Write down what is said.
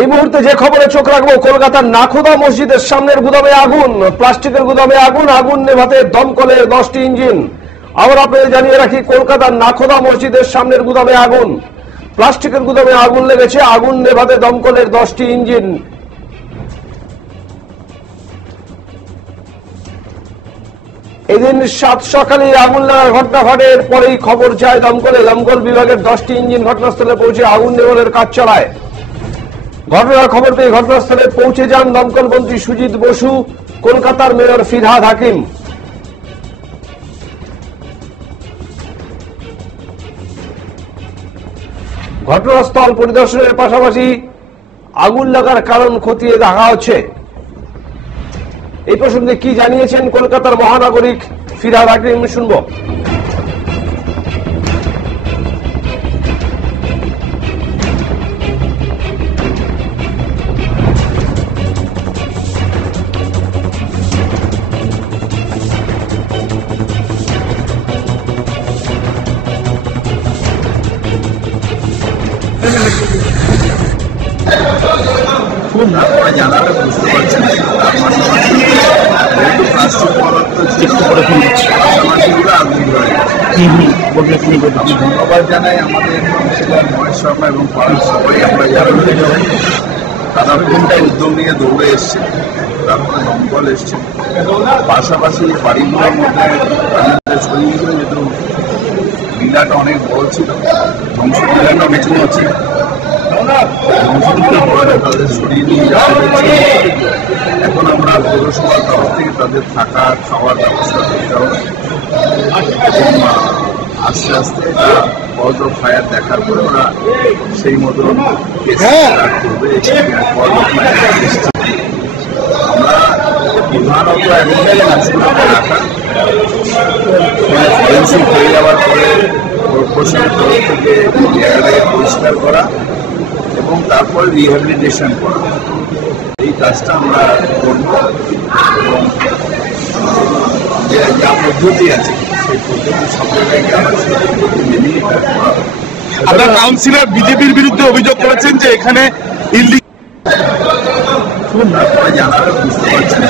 এই মুহূর্তে যে খবরে চোখ রাখবো, কলকাতার নাখোদা মসজিদের সামনের গুদামে আগুন, প্লাস্টিকের গুদামে আগুন, আগুন নেভাতে দমকলের 10টি ইঞ্জিন। আবার আপনাদের জানিয়ে রাখি, কলকাতার নাখোদা মসজিদের সামনের গুদামে আগুন, প্লাস্টিকের গুদামে আগুন লেগেছে, আগুন নেভাতে দমকলের 10টি ইঞ্জিন। এদিন 7 সকালে আগুন লাগার ঘটনা ঘটে। এরপরেই খবর যায় দমকলে। দমকল বিভাগের 10টি ইঞ্জিন ঘটনাস্থলে পৌঁছে আগুন নেভানোর কাজ চালায়। ঘটনার খবর পেয়ে ঘটনাস্থলে পৌঁছে যান দমকল মন্ত্রী সুজিত বসু, কলকাতার মেয়র ফিরহাদ হাকিম। ঘটনাস্থল পরিদর্শনের পাশাপাশি আগুন লাগার কারণ খতিয়ে দেখা হচ্ছে। এই প্রসঙ্গে কি জানিয়েছেন কলকাতার মহানাগরিক ফিরহাদ হাকিম, শুনবো। জানাটা বুঝতে পারছেন আমি ধন্যবাদ জানাই আমাদের কাউন্সিলর মহেশ শর্মা এবং সবাই আমরা যারা তারা কোনটাই উদ্যোগ নিয়ে দৌড়ে এসছে, তারপরে দমকল এসছে, পাশাপাশি বাড়িগুলোর মধ্যে তাদের ছড়িয়েছিল, যেহেতু লীলাটা অনেক বড় ছিল, ধ্বংসলীলাটা অনেক ছিল, তাদের সরিয়ে নিয়ে এখন আমরা পৌরসভার তরফ থেকে তাদের থাকা খাওয়ার ব্যবস্থা করতে হবে এবং আস্তে আস্তে কজ অফ ফায়ার দেখার পরে ওরা সেই মতন করবে। আমরা প্রধানত একটাই আছে রাখা, ফরেন্সিক হয়ে যাওয়ার পরে কর্পোরেশনের তরফ থেকে জায়গাটাকে পরিষ্কার করা এবং তারপর রিহ্যাবিলিটেশন করা, এই কাজটা আমরা করব এবং যা পদ্ধতি আছে সেই পদ্ধতি সব জায়গায় মেনেই কাজ করা। আপনার কাউন্সিলর বিজেপির বিরুদ্ধে অভিযোগ করেছেন যে এখানে তারপরে জানাটা বুঝতে পারছেন